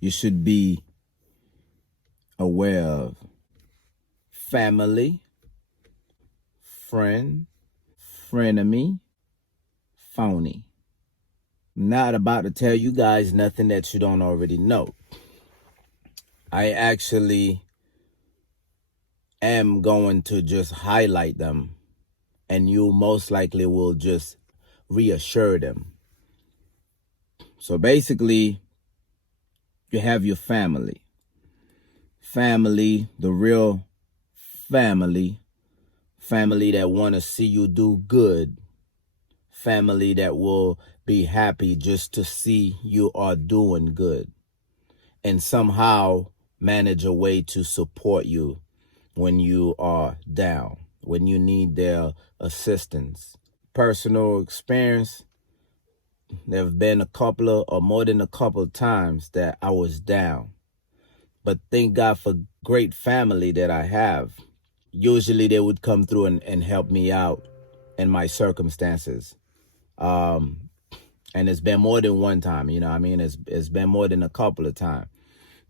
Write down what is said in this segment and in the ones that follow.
you should be aware of: family, friend, frenemy, phony. I'm not about to tell you guys nothing that you don't already know. I actually am going to just highlight them, and you most likely will just reassure them. So basically, you have your family. Family, the real family. Family that want to see you do good. Family that will be happy just to see you are doing good. And somehow manage a way to support you when you are down, when you need their assistance. Personal experience, there have been a couple of, or more than a couple of times that I was down. But thank God for great family that I have. Usually they would come through and help me out in my circumstances. And it's been more than one time, you know what I mean? It's been more than a couple of times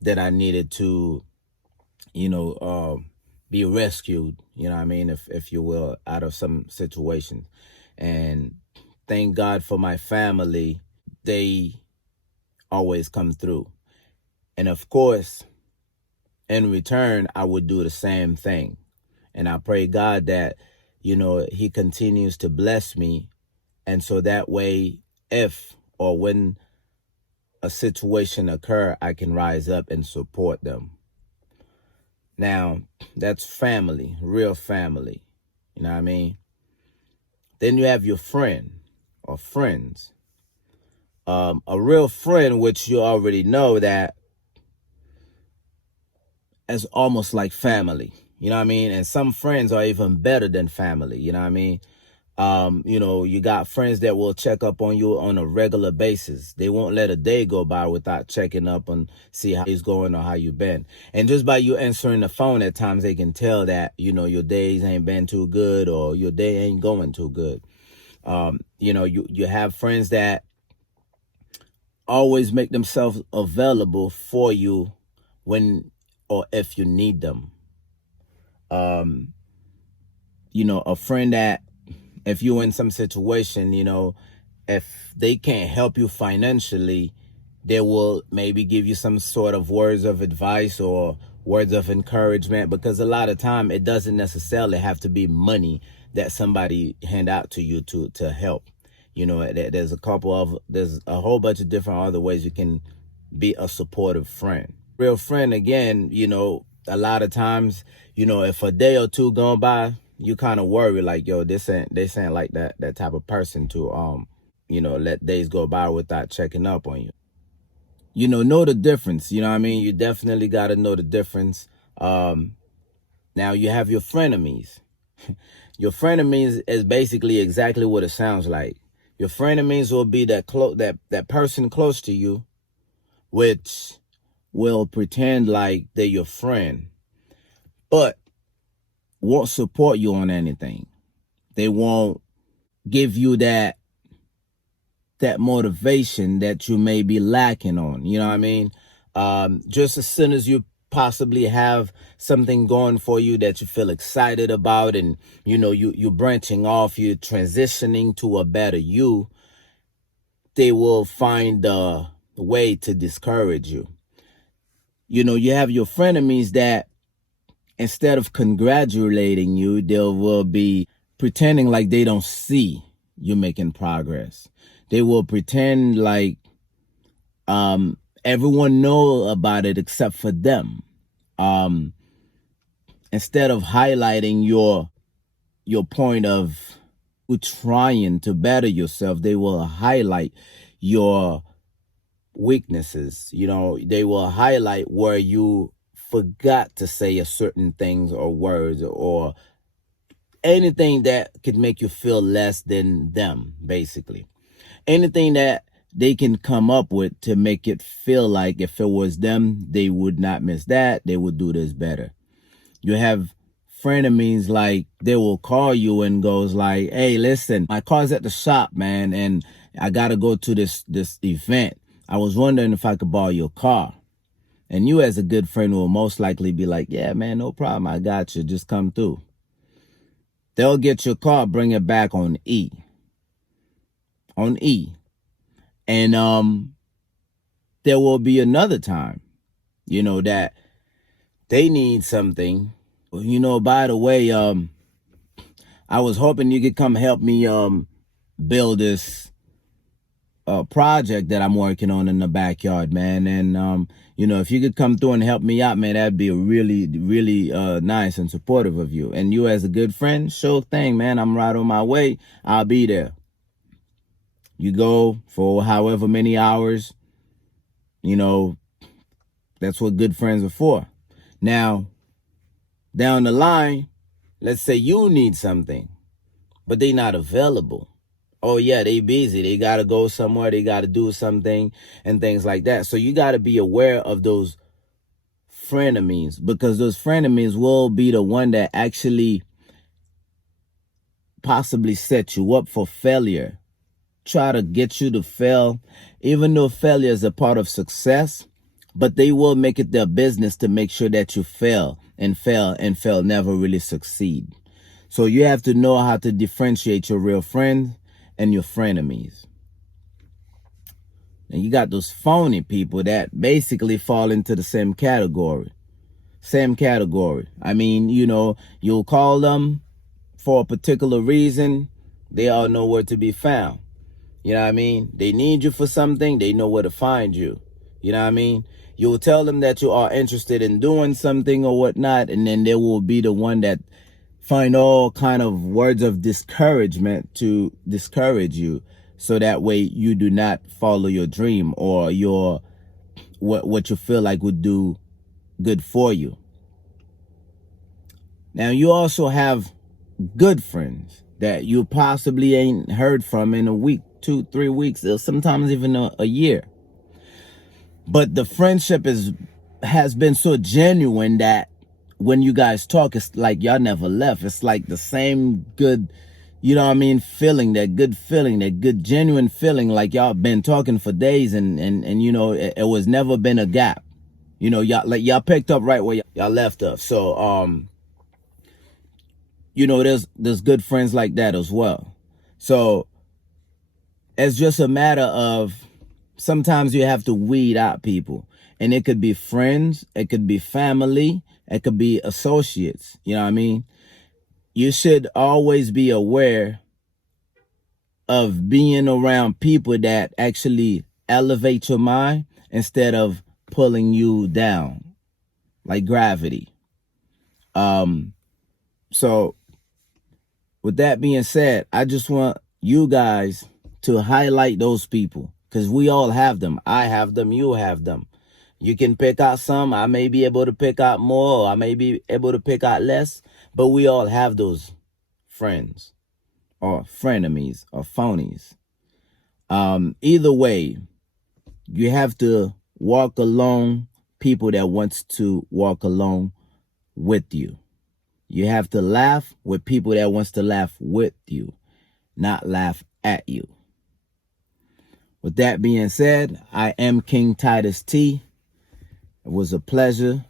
that I needed to, be rescued, you know what I mean, if you will, out of some situations. And thank God for my family. They always come through. And of course, in return, I would do the same thing. And I pray God that, he continues to bless me. And so that way, if or when a situation occur, I can rise up and support them. Now, that's family, real family. You know what I mean? Then you have your friend or friends. A real friend, which you already know that is almost like family. You know what I mean? And some friends are even better than family. You know what I mean? You got friends that will check up on you on a regular basis. They won't let a day go by without checking up and see how it's going or how you been. And just by you answering the phone at times, they can tell that, your days ain't been too good or your day ain't going too good. You have friends that always make themselves available for you when or if you need them. A friend that, if you're in some situation, if they can't help you financially, they will maybe give you some sort of words of advice or words of encouragement, because a lot of time it doesn't necessarily have to be money that somebody hand out to you to help. There's a whole bunch of different other ways you can be a supportive friend. Real friend, again, a lot of times, if a day or two gone by, you kind of worry like, yo, this ain't like that type of person to, let days go by without checking up on you. Know the difference. You know what I mean? You definitely got to know the difference. Now you have your frenemies. Your frenemies is basically exactly what it sounds like. Your frenemies will be that person close to you, which will pretend like they're your friend, but won't support you on anything. They won't give you that motivation that you may be lacking on. You know what I mean? Just as soon as you possibly have something going for you that you feel excited about, and you're branching off, you're transitioning to a better you, they will find a way to discourage you. You have your frenemies that instead of congratulating you, they will be pretending like they don't see you making progress. They will pretend like everyone know about it except for them. Instead of highlighting your point of trying to better yourself, they will highlight your weaknesses. They will highlight where you forgot to say a certain things or words or anything that could make you feel less than them, basically. Anything that they can come up with to make it feel like if it was them, they would not miss that. They would do this better. You have frenemies, like they will call you and goes like, hey, listen, my car's at the shop, man, and I got to go to this event. I was wondering if I could borrow your car. And you as a good friend will most likely be like, yeah, man, no problem. I got you. Just come through. They'll get your car, bring it back on E. On E. And there will be another time, that they need something. By the way, I was hoping you could come help me build this project that I'm working on in the backyard, man. And if you could come through and help me out, man, that'd be really, really nice and supportive of you. And you as a good friend, sure thing, man. I'm right on my way. I'll be there. You go for however many hours, that's what good friends are for. Now, down the line, let's say you need something, but they not available. Oh, yeah, they busy. They got to go somewhere. They got to do something and things like that. So you got to be aware of those frenemies, because those frenemies will be the one that actually possibly set you up for failure. Try to get you to fail, even though failure is a part of success, but they will make it their business to make sure that you fail, never really succeed. So you have to know how to differentiate your real friends and your frenemies. And you got those phony people that basically fall into the same category. I mean, you'll call them for a particular reason. They all know where to be found. You know what I mean? They need you for something. They know where to find you. You know what I mean? You'll tell them that you are interested in doing something or whatnot, and then they will be the one that find all kind of words of discouragement to discourage you, so that way you do not follow your dream or what you feel like would do good for you. Now, you also have good friends that you possibly ain't heard from in a week, 2-3 weeks, or sometimes even a year. But the friendship has been so genuine that when you guys talk, it's like y'all never left. It's like the same good, feeling, that good genuine feeling, like y'all been talking for days, and it was never been a gap. Y'all picked up right where y'all left off. So there's good friends like that as well. So it's just a matter of, sometimes you have to weed out people, and it could be friends, it could be family, it could be associates. You know what I mean? You should always be aware of being around people that actually elevate your mind instead of pulling you down like gravity. So with that being said, I just want you guys to highlight those people, because we all have them. I have them. You have them. You can pick out some. I may be able to pick out more, or I may be able to pick out less, but we all have those friends or frenemies or phonies. Either way, you have to walk along people that wants to walk along with you. You have to laugh with people that wants to laugh with you, not laugh at you. With that being said, I am King Titus T. It was a pleasure.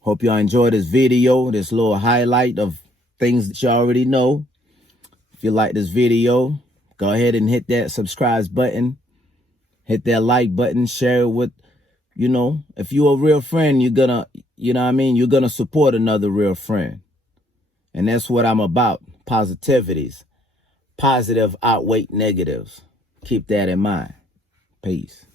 Hope y'all enjoyed this video, this little highlight of things that you already know. If you like this video, go ahead and hit that subscribe button. Hit that like button. Share it with, if you're a real friend, you're gonna, you're gonna support another real friend. And that's what I'm about. Positivities. Positive outweigh negatives. Keep that in mind. Peace.